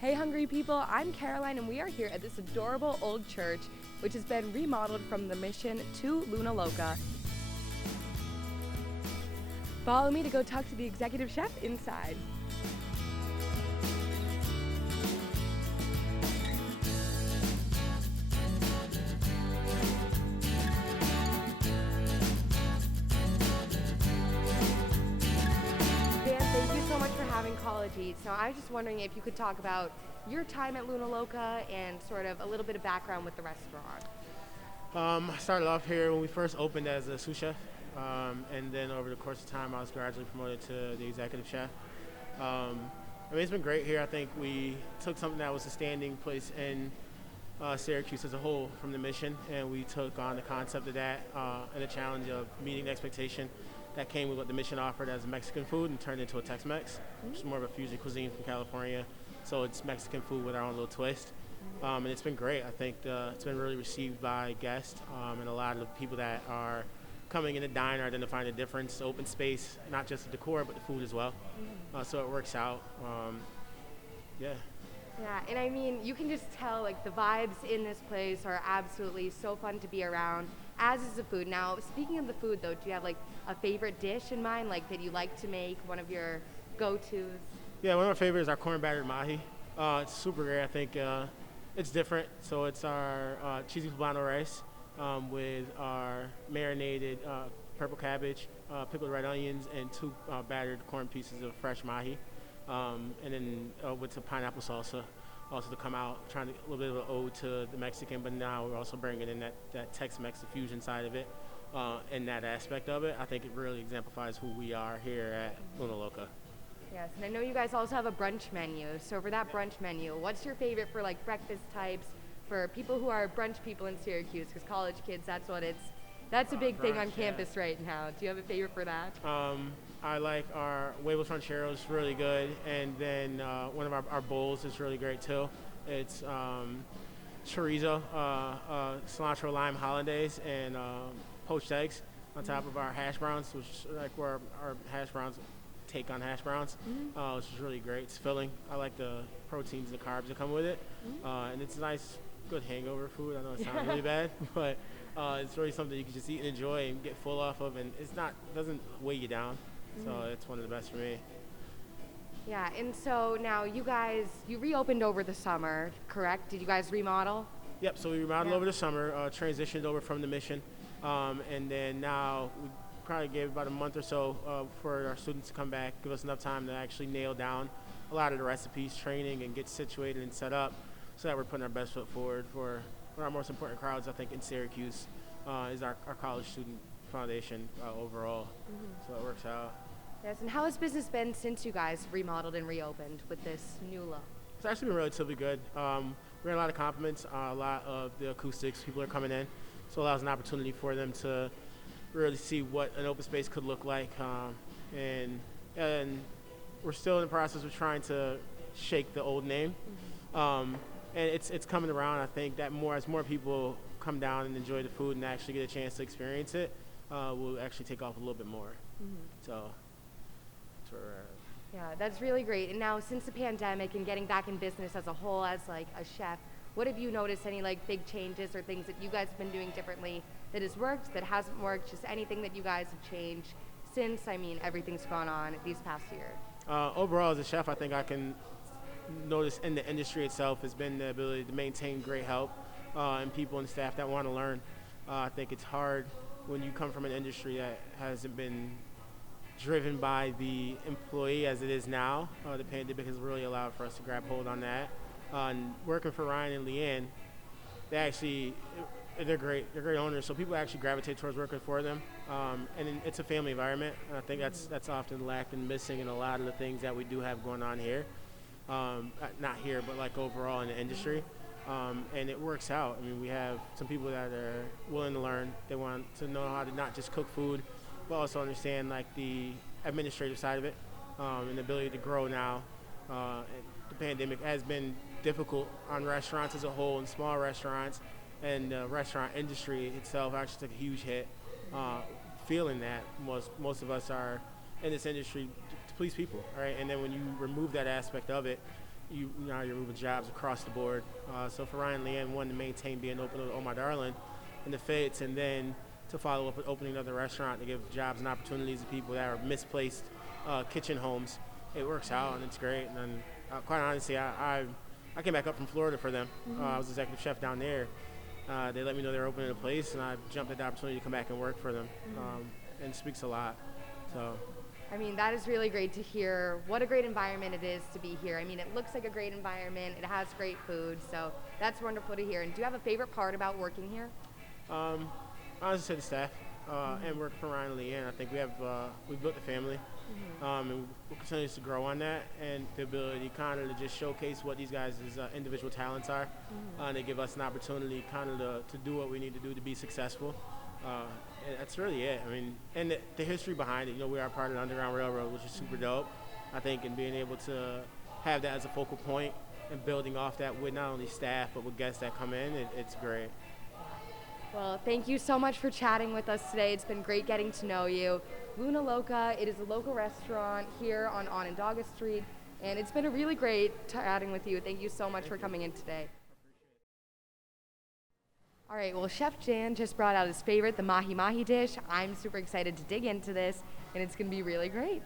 Hey hungry people, I'm Caroline and we are here at this adorable old church which has been remodeled from the Mission to Luna Loca. Follow me to go talk to the executive chef inside. Thank you so much for having College Eats. Now, I was just wondering if you could talk about your time at Luna Loca and sort of a little bit of background with the restaurant. I started off here when we first opened as a sous chef, and then over the course of time, I was gradually promoted to the executive chef. It's been great here. I think we took something that was a standing place in Syracuse as a whole from the Mission, and we took on the concept of that and the challenge of meeting the expectation that came with what the Mission offered as Mexican food and turned into a Tex-Mex, which is more of a fusion cuisine from California. So it's Mexican food with our own little twist. And it's been great. I think it's been really received by guests and a lot of the people that are coming in the diner identifying the difference, the open space, not just the decor, but the food as well. So it works out. Yeah. Yeah, and I mean, you can just tell like the vibes in this place are absolutely so fun to be around, as is the food. Now, speaking of the food though, do you have like a favorite dish in mind, like that you like to make, one of your go-tos? Yeah, one of my favorites is our corn battered mahi. It's super great. I think it's different. So it's our cheesy poblano rice with our marinated purple cabbage, pickled red onions, and two battered corn pieces of fresh mahi. And then with some pineapple salsa also to come out, trying to a little bit of an ode to the Mexican, but now we're also bringing in that Tex-Mex fusion side of it and that aspect of it. I think it really exemplifies who we are here at Luna Loca. Yes, and I know you guys also have a brunch menu. So for that brunch menu, what's your favorite for like breakfast types for people who are brunch people in Syracuse? Because college kids, that's a big thing on campus right now. Do you have a favorite for that? I like our huevos rancheros, really good, and then one of our bowls is really great too. It's chorizo, cilantro lime hollandaise, and poached eggs on top of our hash browns, which is like where our hash browns take on hash browns, which is really great. It's filling. I like the proteins and the carbs that come with it, and it's a nice, good hangover food. I know it sounds really bad, but it's really something you can just eat and enjoy and get full off of, and doesn't weigh you down. So it's one of the best for me. Yeah, and so now you reopened over the summer, correct? Did you guys remodel? Yep, so we remodeled over the summer, transitioned over from the Mission, and then now we probably gave about a month or so for our students to come back, give us enough time to actually nail down a lot of the recipes, training, and get situated and set up so that we're putting our best foot forward for one of our most important crowds, I think, in Syracuse, is our college student foundation overall. So it works out. Yes, and how has business been since you guys remodeled and reopened with this new look? It's actually been relatively good. We're getting a lot of compliments, a lot of the acoustics. People are coming in, so it allows an opportunity for them to really see what an open space could look like. And we're still in the process of trying to shake the old name. And it's coming around. I think that as more people come down and enjoy the food and actually get a chance to experience it, we'll actually take off a little bit more. So that's where we're at. Yeah, that's really great. And now since the pandemic and getting back in business as a whole as like a chef, what have you noticed, any like big changes or things that you guys have been doing differently that has worked, that hasn't worked, just anything that you guys have changed since, everything's gone on these past years? Overall, as a chef, I think I can notice in the industry itself has been the ability to maintain great help and people and staff that want to learn. I think it's hard when you come from an industry that hasn't been driven by the employee as it is now. The pandemic has really allowed for us to grab hold on that. And working for Ryan and Leanne, they're great owners, so people actually gravitate towards working for them. And it's a family environment, and I think that's often lacked and missing in a lot of the things that we do have going on here. Not here, but like overall in the industry. And it works out. We have some people that are willing to learn. They want to know how to not just cook food, but also understand like the administrative side of it, and the ability to grow now. The pandemic has been difficult on restaurants as a whole and small restaurants, and the restaurant industry itself actually took a huge hit. Feeling that most of us are in this industry to please people, right? And then when you remove that aspect of it, now you're moving jobs across the board. So for Ryan Leanne, one, to maintain being open with Oh My Darling and the Fits, and then to follow up with opening another restaurant to give jobs and opportunities to people that are misplaced kitchen homes. It works out and it's great. And then, quite honestly, I came back up from Florida for them. I was executive chef down there. They let me know they were opening a place, and I jumped at the opportunity to come back and work for them. And it speaks a lot. So. I mean, that is really great to hear. What a great environment it is to be here. I mean, it looks like a great environment. It has great food, so that's wonderful to hear. And do you have a favorite part about working here? I was say the staff and work for Ryan and Leanne. I think we've built a family, and we'll continue to grow on that, and the ability kind of to just showcase what these guys' individual talents are, and they give us an opportunity kind of to do what we need to do to be successful. And that's really it. I mean, and the history behind it. You know, we are part of the Underground Railroad, which is super dope. I think, and being able to have that as a focal point and building off that with not only staff but with guests that come in, it's great. Well, thank you so much for chatting with us today. It's been great getting to know you. Luna Loca, it is a local restaurant here on Onondaga Street, and it's been a really great chatting with you. Thank you so much for coming in today. All right, well, Chef Jan just brought out his favorite, the mahi mahi dish. I'm super excited to dig into this, and it's gonna be really great.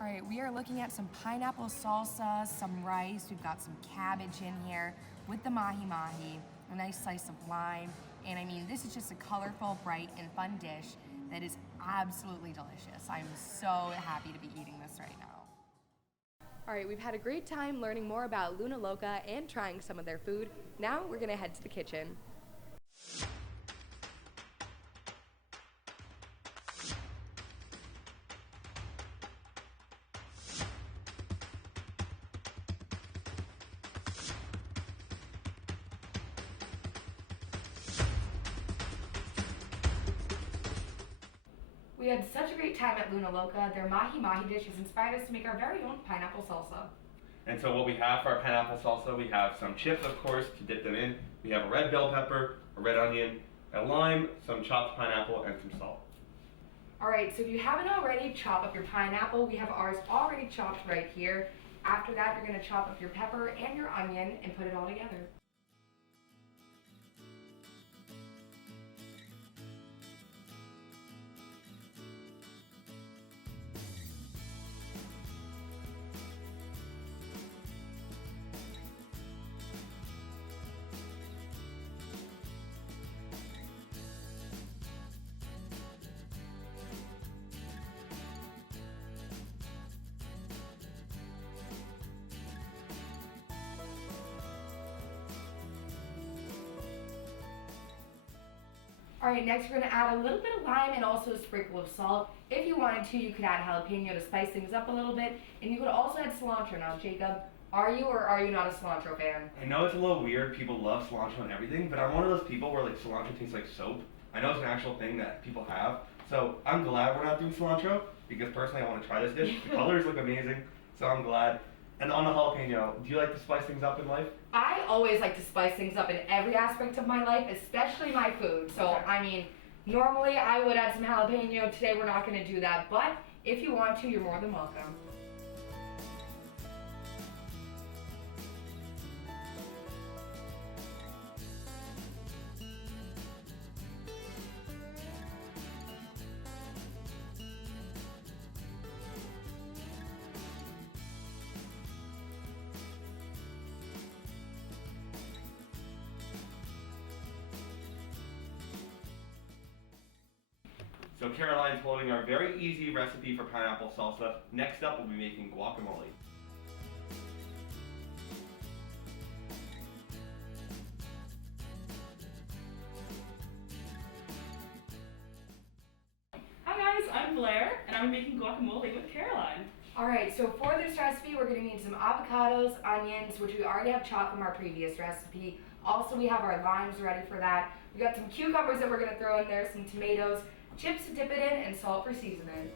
All right, we are looking at some pineapple salsa, some rice. We've got some cabbage in here with the mahi mahi, a nice slice of lime. And I mean, this is just a colorful, bright, and fun dish that is absolutely delicious. I'm so happy to be eating this right now. All right, we've had a great time learning more about Luna Loca and trying some of their food. Now we're gonna head to the kitchen. We had such a great time at Luna Loca. Their mahi mahi dish has inspired us to make our very own pineapple salsa. And so what we have for our pineapple salsa, we have some chips, of course, to dip them in. We have a red bell pepper, a red onion, a lime, some chopped pineapple, and some salt. All right, so if you haven't already, chop up your pineapple. We have ours already chopped right here. After that, you're gonna chop up your pepper and your onion and put it all together. All right, next we're gonna add a little bit of lime and also a sprinkle of salt. If you wanted to, you could add jalapeno to spice things up a little bit, and you could also add cilantro. Now, Jacob, are you or are you not a cilantro fan? I know it's a little weird, people love cilantro and everything, but I'm one of those people where like cilantro tastes like soap. I know it's an actual thing that people have, so I'm glad we're not doing cilantro, because personally I want to try this dish. The colors look amazing, so I'm glad. And on the jalapeno, do you like to spice things up in life? I always like to spice things up in every aspect of my life, especially my food. So, Okay. I mean, normally I would add some jalapeno. Today we're not gonna do that, but if you want to, you're more than welcome. So Caroline's holding our very easy recipe for pineapple salsa. Next up, we'll be making guacamole. Hi guys, I'm Blair, and I'm making guacamole with Caroline. All right, so for this recipe, we're gonna need some avocados, onions, which we already have chopped from our previous recipe. Also, we have our limes ready for that. We got some cucumbers that we're gonna throw in there, some tomatoes, chips to dip it in, and salt for seasoning.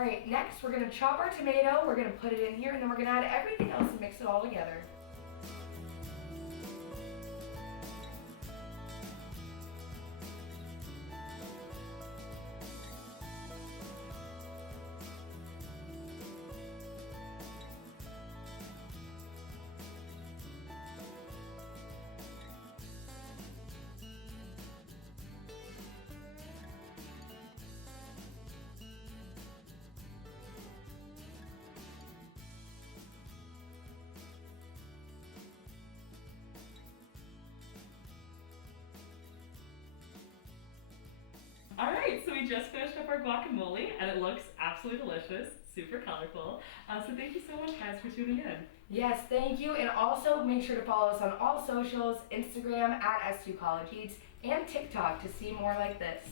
All right, next we're gonna chop our tomato, we're gonna put it in here, and then we're gonna add everything else and mix it all together. Alright, so we just finished up our guacamole and it looks absolutely delicious, super colorful. So thank you so much guys for tuning in. Yes, thank you, and also make sure to follow us on all socials, Instagram at S2 College Eats, and TikTok to see more like this.